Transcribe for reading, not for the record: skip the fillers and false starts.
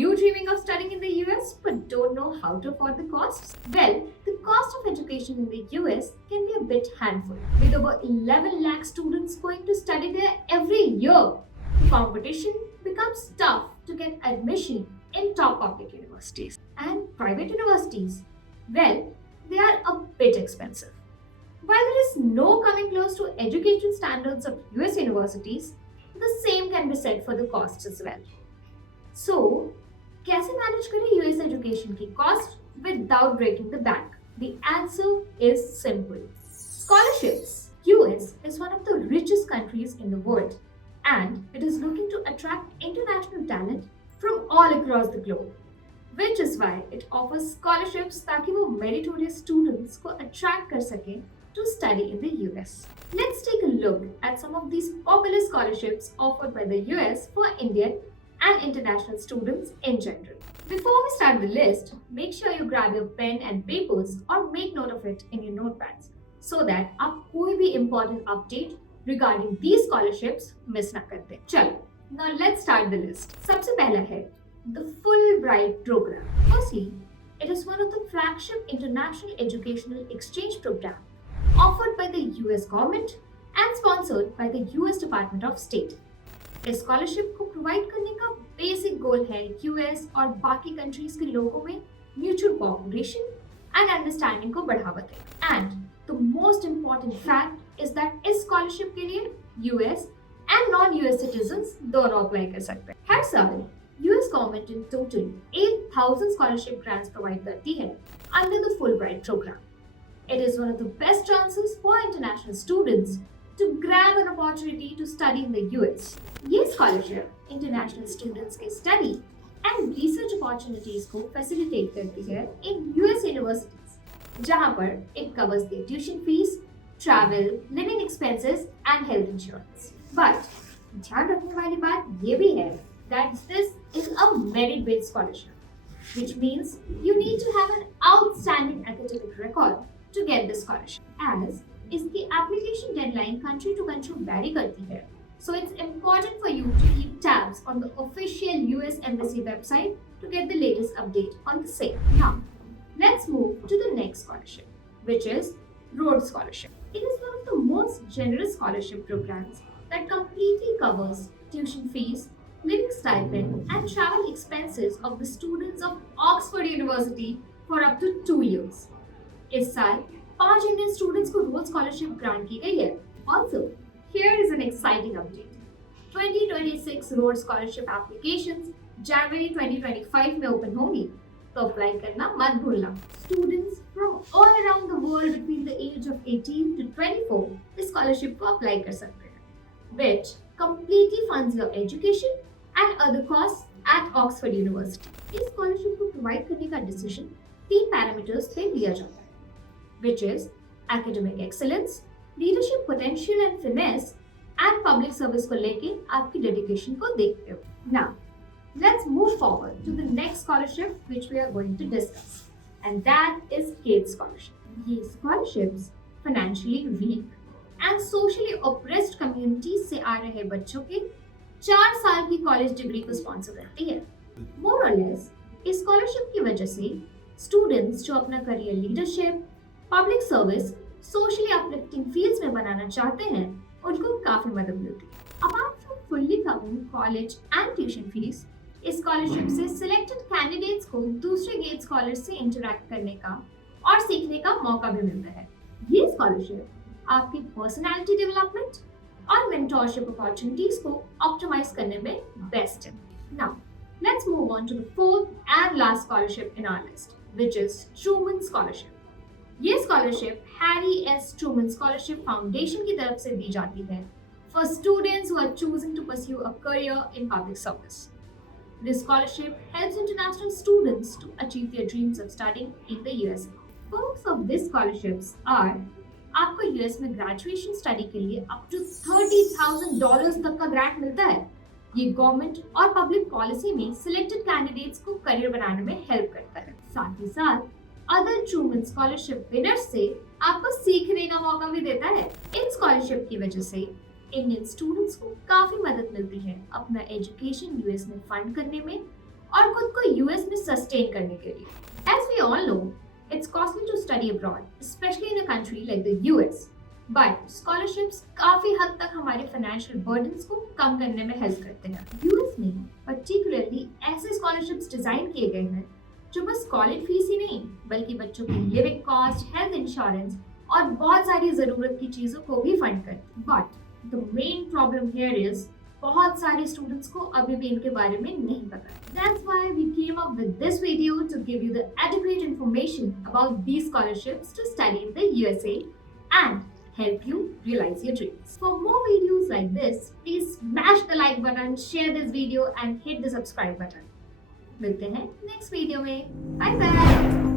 you dreaming of studying in the US but don't know how to afford the costs? Well, the cost of education in the US can be a bit handful. With over 11 lakh students going to study there every year, the competition becomes tough to get admission in top public universities. And private universities, well, they are a bit expensive. While there is no coming close to education standards of US universities, the same can be said for the costs as well. So, कैसे manage करें US education की cost without breaking the bank? The answer is simple. Scholarships. US is one of the richest countries in the world and it is looking to attract international talent from all across the globe, which is why it offers scholarships ताकि वो meritorious students को attract कर सके to study in the US. Let's take a look at some of these popular scholarships offered by the US for Indian and international students in general. Before we start the list, make sure you grab your pen and papers or make note of it in your notepads so that आप कोई भी important update regarding these scholarships miss ना कर दें. चलो, now let's start the list. सबसे पहला है the Fulbright program. Firstly, it is one of the flagship international educational exchange program offered by the US government and sponsored by the US Department of State. इस scholarship को provide करने का basic goal है US और बाकी countries के लोगों में म्यूचुअल कोऑपरेशन एंड अंडरस्टैंडिंग को बढ़ावा दें. And the most important fact is that इस स्कॉलरशिप के लिए US and non US citizens दोनों अप्लाई कर सकते हैं. हर साल US government in total 8,000 scholarship grants provide करती है under the Fulbright program. It is one of the best chances for international students to grab an opportunity to study in the US. ये scholarship international students के study and research opportunities को facilitate करती है in US universities, जहाँ पर it covers their tuition fees, travel, living expenses and health insurance. But ध्यान रखने वाली बात ये भी है that this is a merit-based scholarship, which means you need to have an outstanding academic record to get the scholarship, as इसकी application deadline country to country vary करती है. So it's important for you to keep tabs on the official US Embassy website to get the latest update on the same. Now, let's move to the next scholarship, which is Rhodes Scholarship. It is one of the most generous scholarship programs that completely covers tuition fees, living stipend, and travel expenses of the students of Oxford University for up to 2 years. इस साल 5 Indian students को Rhodes scholarship grant की गई है. Also here is an exciting update. 2026 Rhodes scholarship applications जनवरी 2025 में open होंगी, तो अप्लाई करना मत भूलना. Students from all around the world between the age of 18 to 24 इस स्कॉलरशिप को अप्लाई कर सकते हैं, which completely funds your education and other costs at Oxford University. इस स्कॉलरशिप को प्रोवाइड करने का डिसीजन 3 पैरामीटर्स पे लिया जाता है, which is academic excellence, leadership potential and finesse, and public service को लेके आपकी dedication को देखते हुए. Now, let's move forward to the next scholarship which we are going to discuss, and that is Gates Scholarship. ये scholarships financially weak and socially oppressed communities से आ रहे बच्चों के 4 साल की कॉलेज डिग्री को स्पॉन्सर करती है. More or less, इस स्कॉलरशिप की वजह से स्टूडेंट्स जो अपना career leadership, public service, socially uplifting fields में बनाना चाहते हैं, उनको काफी मदद मिलती है. Apart from fully covering college and tuition fees, इस स्कॉलरशिप से सिलेक्टेड कैंडिडेट्स को दूसरे गेट स्कॉलर्स से इंटरैक्ट करने का और सीखने का मौका भी मिलता है. ये स्कॉलरशिप आपकी पर्सनालिटी डेवलपमेंट और मेंटोरशिप अपॉर्चुनिटीज को ऑप्टिमाइज करने में बेस्ट है. Now let's move on to the fourth and last scholarship in our list, which is Truman scholarship. ये scholarship Harry S Truman scholarship foundation की तरफ से दी जाती है for students who are choosing to pursue a career in public service. This scholarship helps international students to achieve their dreams of studying in the US. Perks of this scholarships are आपको US में graduation study के लिए up to $30,000 तक का grant मिलता है. ये government और पब्लिक पॉलिसी में सिलेक्टेड कैंडिडेट्स को करियर बनाने में हेल्प करता है. साथ ही साथ अदर ट्रूमन स्कॉलरशिप विनर्स से आपको सीखने का मौका भी देता है. इन स्कॉलरशिप की वजह से इंडियन स्टूडेंट्स को काफी मदद मिलती है अपना एजुकेशन यूएस में फंड करने में और खुद को यूएस में सस्टेन करने के लिए। As we all know, it's costly to study abroad, especially in a country like the US. But scholarships काफी हद तक हमारे फाइनेंशियल बर्डन्स को कम करने में हेल्प करते हैं। यूएस में पर्टिकुलरली ऐसे स्कॉलरशिप्स डिजाइन किए गए हैं जो बस कॉलेज फीस ही नहीं बल्कि बच्चों की लिविंग कॉस्ट, हेल्थ इंश्योरेंस और बहुत सारी जरूरत की चीजों को भी फंड करते हैं। But the main problem here is बहुत सारे स्टूडेंट्स को अभी भी इनके बारे में नहीं पता। That's why we came up with this video to give you the adequate information about these scholarships to study in the USA and help you realize your dreams. For more videos like this, please smash the like button, share this video and hit the subscribe button. मिलते हैं next video में। Bye bye.